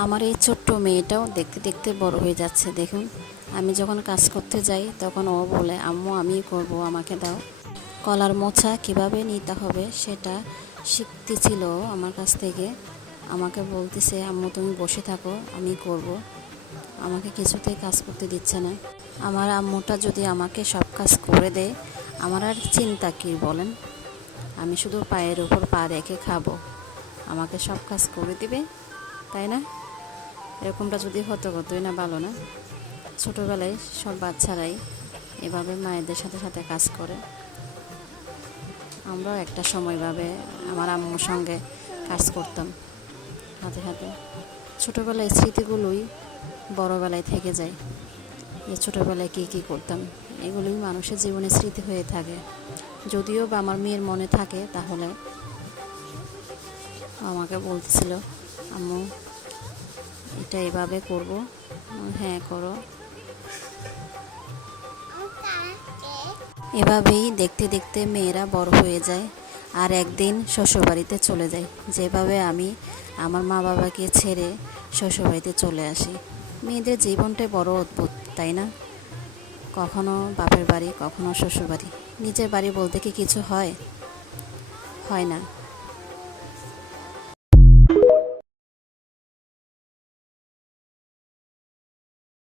আমার এই ছোট্ট মেয়েটাও দেখতে দেখতে বড় হয়ে যাচ্ছে। দেখুন, আমি যখন কাজ করতে যাই তখন ও বলে, আম্মু আমি করব, আমাকে দাও। কলার মোচা কিভাবে নিতে হবে সেটা শিখতেছিল আমার কাছ থেকে। আমাকে বলতেছে, আম্মু তুমি বসে থাকো, আমি করব। আমাকে কিছুতেই কাজ করতে দিচ্ছে না। আমার আম্মুটা যদি আমাকে সব কাজ করে দেয়, আমার আর চিন্তা কী বলেন? আমি শুধু পায়ের উপর পা রেখে খাবো, আমাকে সব কাজ করে দিবে, তাই না? এরকমটা যদি হতো কতই না ভালো না? ছোটোবেলায় সব বাচ্চারাই এভাবে মায়েদের সাথে সাথে কাজ করে। আমরাও একটা সময় ভাবে আমার আম্মুর সঙ্গে কাজ করতাম হাতে হাতে। ছোটোবেলায় স্মৃতিগুলোই বড়োবেলায় থেকে যায়, যে ছোটোবেলায় কী কী করতাম, এগুলোই মানুষের জীবনে স্মৃতি হয়ে থাকে। যদিও বা আমার মেয়ের মনে থাকে, তাহলে আমাকে বলতেছিল, আম্মু এটা এভাবে করব। হ্যাঁ করো। এভাবেই দেখতে দেখতে মেয়েরা বড় হয়ে যায়, আর একদিন শ্বশুরবাড়িতে চলে যায়। যেভাবে আমি আমার মা বাবাকে ছেড়ে শ্বশুরবাড়িতে চলে আসি। মেয়েদের জীবনটাই বড় অদ্ভুত, তাই না? কখনো বাপের বাড়ি, কখনো শ্বশুরবাড়ি। নিজের বাড়ি বলতে কি কিছু হয়? হয় না।